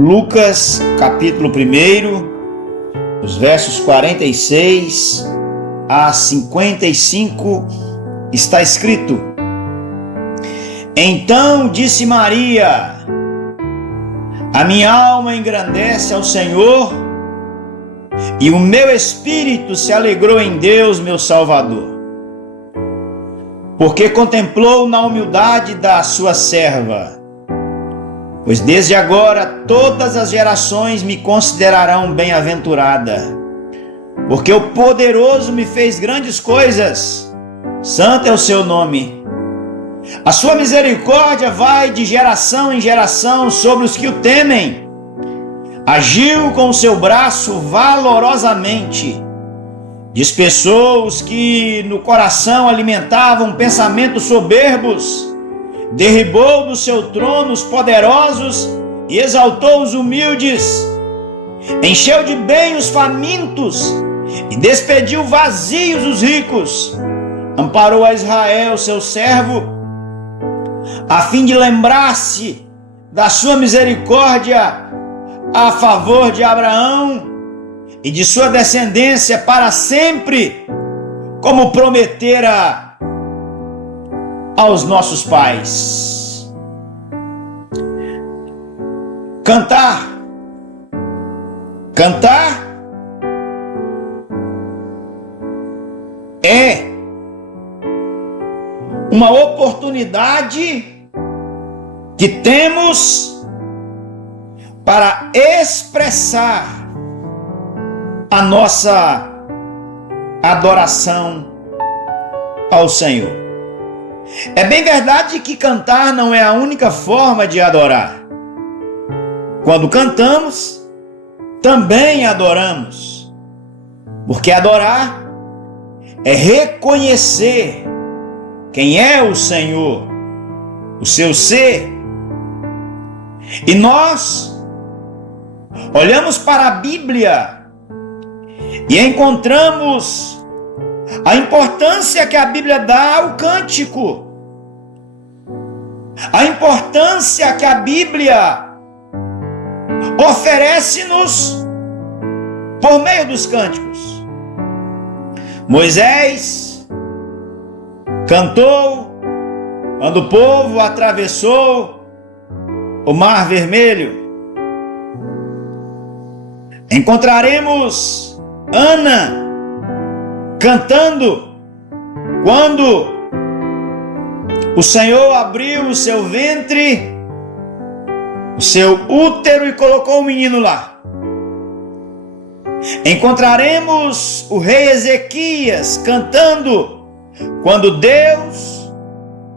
Lucas, capítulo 1, os versos 46 a 55, está escrito: Então disse Maria: A minha alma engrandece ao Senhor, e o meu espírito se alegrou em Deus, meu Salvador, porque contemplou na humildade da sua serva. Pois desde agora todas as gerações me considerarão bem-aventurada, porque o poderoso me fez grandes coisas, santo é o seu nome. A sua misericórdia vai de geração em geração sobre os que o temem. Agiu com o seu braço valorosamente, dispersou os que no coração alimentavam pensamentos soberbos, derribou do seu trono os poderosos e exaltou os humildes, encheu de bem os famintos e despediu vazios os ricos, amparou a Israel, seu servo, a fim de lembrar-se da sua misericórdia a favor de Abraão e de sua descendência para sempre, como prometera aos nossos pais. Cantar é uma oportunidade que temos para expressar a nossa adoração ao Senhor. É bem verdade que cantar não é a única forma de adorar. Quando cantamos, também adoramos, porque adorar é reconhecer quem é o Senhor, o seu ser. E nós olhamos para a Bíblia e encontramos a importância que a Bíblia dá ao cântico, a importância que a Bíblia oferece-nos por meio dos cânticos. Moisés cantou quando o povo atravessou o Mar Vermelho. Encontraremos Ana cantando quando o Senhor abriu o seu ventre, o seu útero e colocou o menino lá. Encontraremos o rei Ezequias cantando quando Deus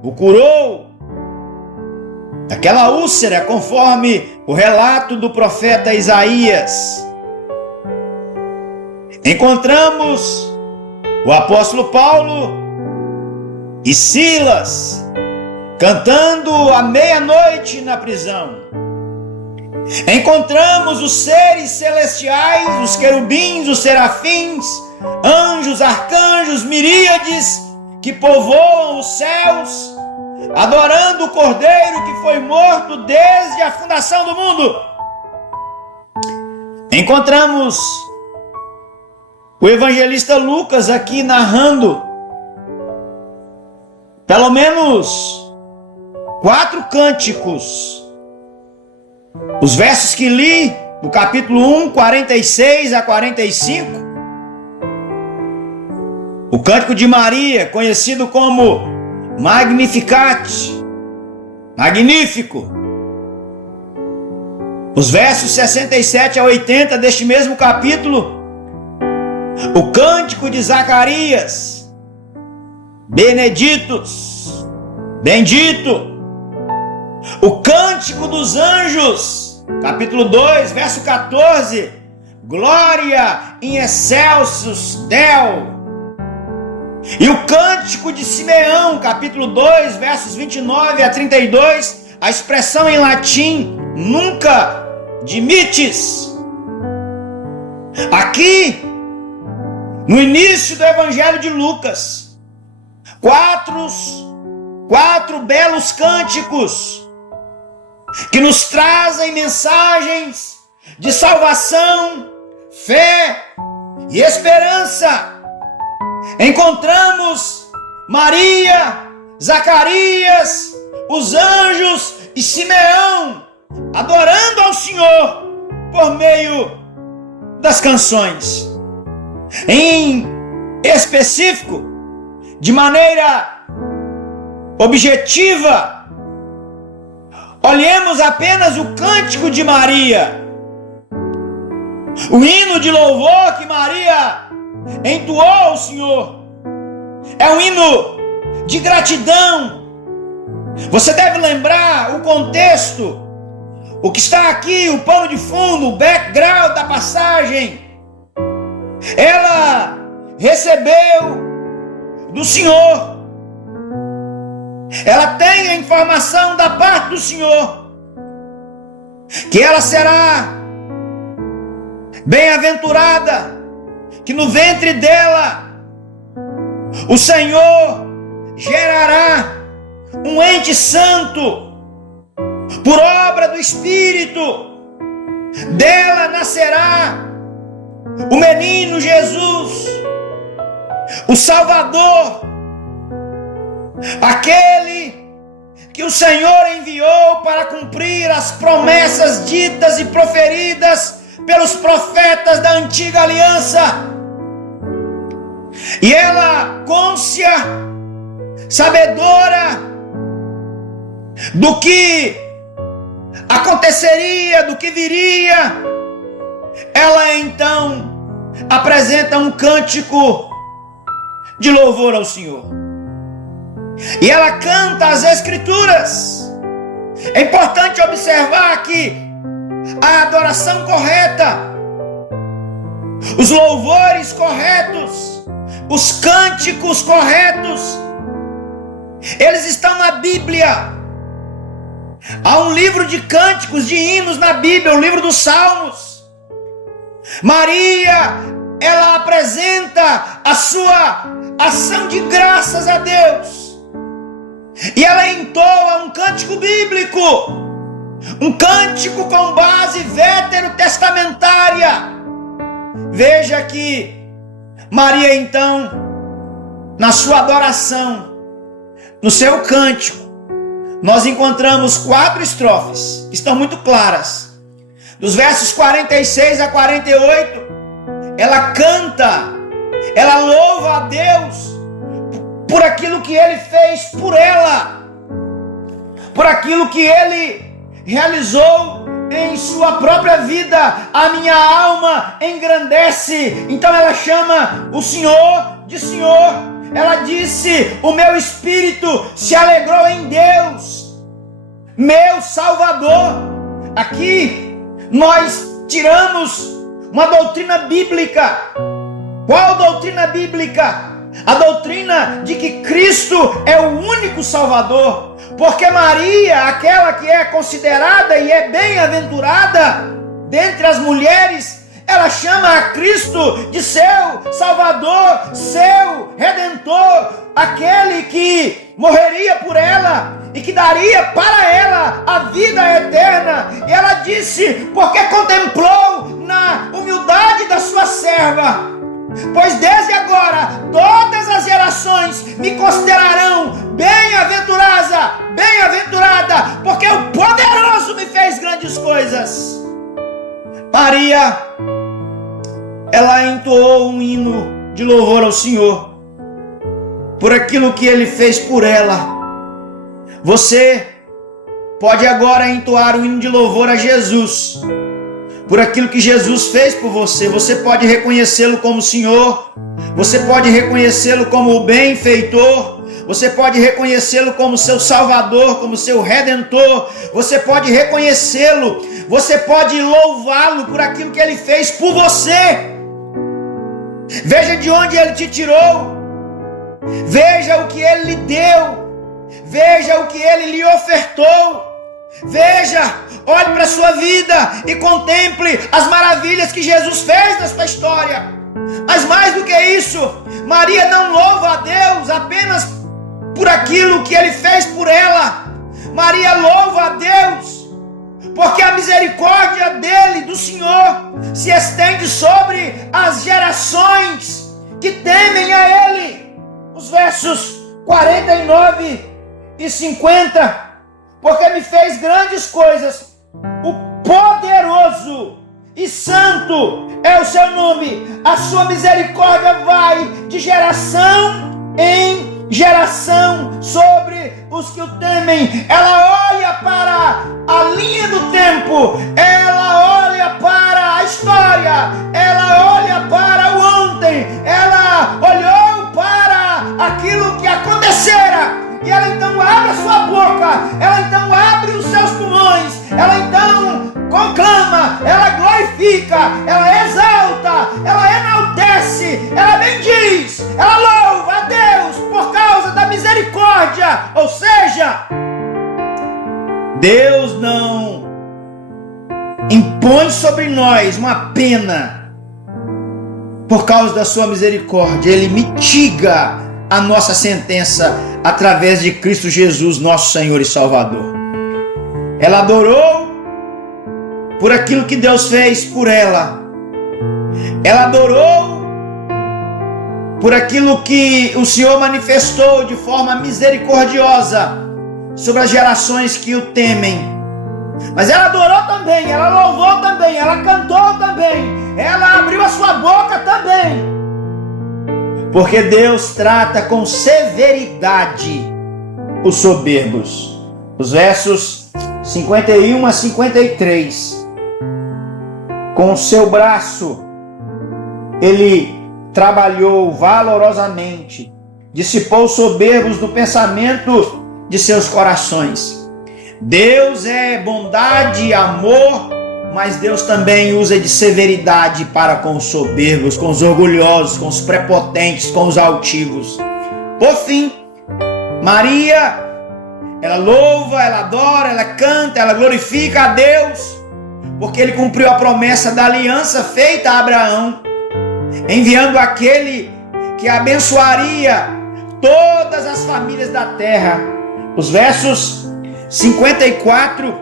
o curou daquela úlcera, conforme o relato do profeta Isaías. Encontramos o apóstolo Paulo e Silas cantando à meia-noite na prisão. Encontramos os seres celestiais, os querubins, os serafins, anjos, arcanjos, miríades que povoam os céus, adorando o Cordeiro que foi morto desde a fundação do mundo. Encontramos o evangelista Lucas aqui narrando pelo menos 4 cânticos. Os versos que li, do capítulo 1, 46 a 45. O cântico de Maria, conhecido como Magnificat, magnífico. Os versos 67 a 80 deste mesmo capítulo. O cântico de Zacarias, Beneditos, bendito. O cântico dos anjos, capítulo 2, verso 14, Glória in excelsis Deo. E o cântico de Simeão, capítulo 2, versos 29 a 32, a expressão em latim, Nunca dimittis. Aqui, no início do Evangelho de Lucas, quatro belos cânticos que nos trazem mensagens de salvação, fé e esperança. Encontramos Maria, Zacarias, os anjos e Simeão adorando ao Senhor por meio das canções. Em específico, de maneira objetiva, olhemos apenas o cântico de Maria, o hino de louvor que Maria entoou ao Senhor. É um hino de gratidão. Você deve lembrar o contexto, o que está aqui, o pano de fundo, o background da passagem. Ela recebeu do Senhor. Ela tem a informação da parte do Senhor que ela será bem-aventurada, que no ventre dela o Senhor gerará um ente santo por obra do Espírito. Dela nascerá o menino Jesus, o Salvador, aquele que o Senhor enviou para cumprir as promessas ditas e proferidas pelos profetas da antiga aliança. E ela, cônscia, sabedora do que aconteceria, do que viria, ela então apresenta um cântico de louvor ao Senhor. E ela canta as Escrituras. É importante observar que a adoração correta, os louvores corretos, os cânticos corretos, eles estão na Bíblia. Há um livro de cânticos, de hinos na Bíblia, o livro dos Salmos. Maria, ela apresenta a sua ação de graças a Deus. E ela entoa um cântico bíblico, um cântico com base veterotestamentária. Veja que Maria então, na sua adoração, no seu cântico, nós encontramos 4 estrofes que estão muito claras. Dos versos 46 a 48, ela canta, ela louva a Deus por aquilo que Ele fez por ela, por aquilo que Ele realizou em sua própria vida. A minha alma engrandece. Então ela chama o Senhor de Senhor. Ela disse: o meu espírito se alegrou em Deus, meu Salvador. Aqui nós tiramos uma doutrina bíblica. Qual doutrina bíblica? A doutrina de que Cristo é o único Salvador. Porque Maria, aquela que é considerada e é bem-aventurada dentre as mulheres, ela chama a Cristo de seu Salvador, seu Redentor, aquele que morreria por ela e que daria para ela a vida eterna. E ela disse: porque contemplou na humildade da sua serva, pois desde agora todas as gerações me considerarão bem-aventurada, porque o poderoso me fez grandes coisas. Maria, ela entoou um hino de louvor ao Senhor por aquilo que Ele fez por ela. Você pode agora entoar um hino de louvor a Jesus por aquilo que Jesus fez por você. Você pode reconhecê-lo como Senhor, você pode reconhecê-lo como o benfeitor, você pode reconhecê-lo como seu Salvador, como seu Redentor, você pode reconhecê-lo, você pode louvá-lo por aquilo que Ele fez por você. Veja de onde Ele te tirou, veja o que Ele lhe deu, veja o que Ele lhe ofertou, veja, olhe para a sua vida e contemple as maravilhas que Jesus fez na sua história. Mas mais do que isso, Maria não louva a Deus apenas por aquilo que Ele fez por ela. Maria louva a Deus porque a misericórdia dele, do Senhor, se estende sobre as gerações que temem a ele. Os versos 49 e 50, porque me fez grandes coisas, o poderoso e santo é o seu nome, a sua misericórdia vai de geração em geração sobre os que o temem. Ela olha para a linha do tempo, ela olha para a história, ela olha para o ontem, ela olhou para aquilo que acontecera, e ela então abre a sua boca, ela então abre os seus pulmões, ela então conclama, ela glorifica, ela exalta, ela enaltece, ela bendiz, ela louva a Deus por causa da misericórdia. Ou seja, Deus não impõe sobre nós uma pena por causa da sua misericórdia, Ele mitiga a nossa sentença através de Cristo Jesus, nosso Senhor e Salvador. Ela adorou por aquilo que Deus fez por ela. Ela adorou por aquilo que o Senhor manifestou de forma misericordiosa sobre as gerações que o temem. Mas ela adorou também, ela louvou também, ela cantou também, ela abriu a sua boca também. Porque Deus trata com severidade os soberbos. Os versos 51 a 53. Com o seu braço, ele trabalhou valorosamente, dissipou os soberbos do pensamento de seus corações. Deus é bondade e amor, mas Deus também usa de severidade para com os soberbos, com os orgulhosos, com os prepotentes, com os altivos. Por fim, Maria, ela louva, ela adora, ela canta, ela glorifica a Deus, porque Ele cumpriu a promessa da aliança feita a Abraão, enviando aquele que abençoaria todas as famílias da terra. Os versos 54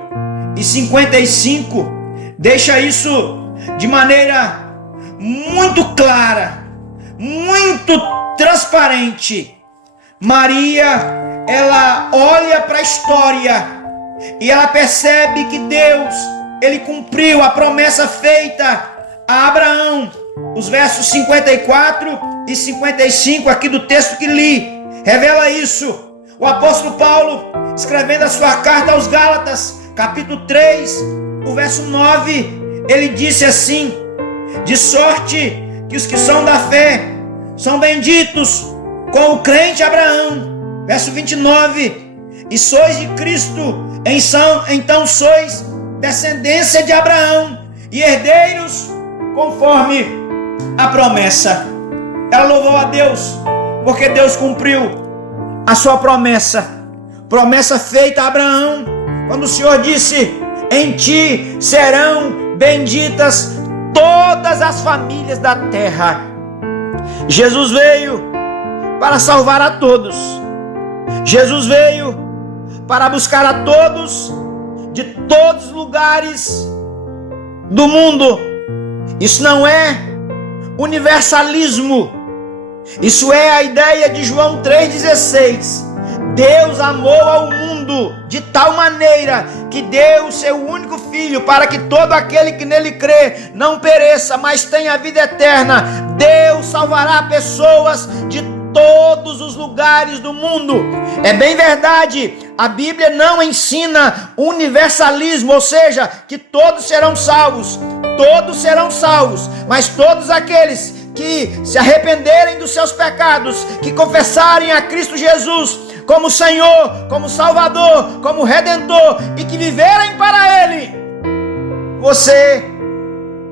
e 55 deixa isso de maneira muito clara, muito transparente. Maria, ela olha para a história e ela percebe que Deus, Ele cumpriu a promessa feita a Abraão. Os versos 54 e 55 aqui do texto que li, revela isso. O apóstolo Paulo, escrevendo a sua carta aos Gálatas, capítulo 3, o verso 9, ele disse assim: de sorte que os que são da fé são benditos com o crente Abraão. Verso 29, e sois de Cristo, então sois descendência de Abraão e herdeiros conforme a promessa. Ela louvou a Deus, porque Deus cumpriu a sua promessa feita a Abraão, quando o Senhor disse: em ti serão benditas todas as famílias da terra. Jesus veio para salvar a todos. Jesus veio para buscar a todos de todos os lugares do mundo. Isso não é universalismo. Isso é a ideia de João 3,16. Deus amou ao mundo de tal maneira que deu o seu único filho, para que todo aquele que nele crê não pereça, mas tenha vida eterna. Deus salvará pessoas de todos os lugares do mundo. É bem verdade, a Bíblia não ensina universalismo, ou seja, que todos serão salvos. Todos serão salvos, mas todos aqueles que se arrependerem dos seus pecados, que confessarem a Cristo Jesus como Senhor, como Salvador, como Redentor, e que viverem para Ele, você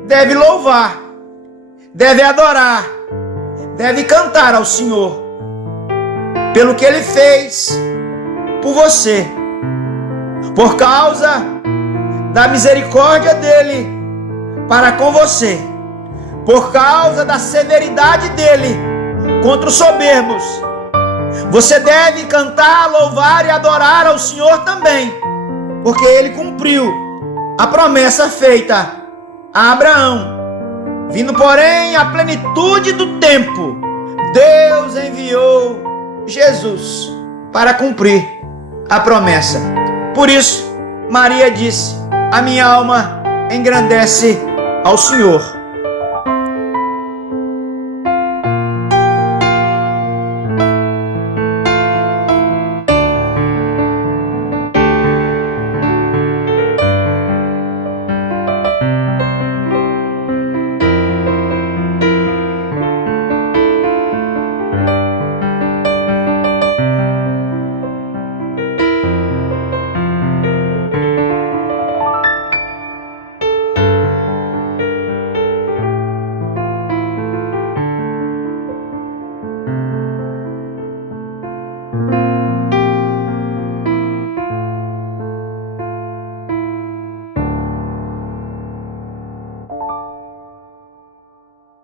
deve louvar, deve adorar, deve cantar ao Senhor pelo que Ele fez por você, por causa da misericórdia dEle para com você, por causa da severidade dEle contra os soberbos. Você deve cantar, louvar e adorar ao Senhor também, porque Ele cumpriu a promessa feita a Abraão. Vindo, porém, a plenitude do tempo, Deus enviou Jesus para cumprir a promessa. Por isso, Maria disse: a minha alma engrandece ao Senhor,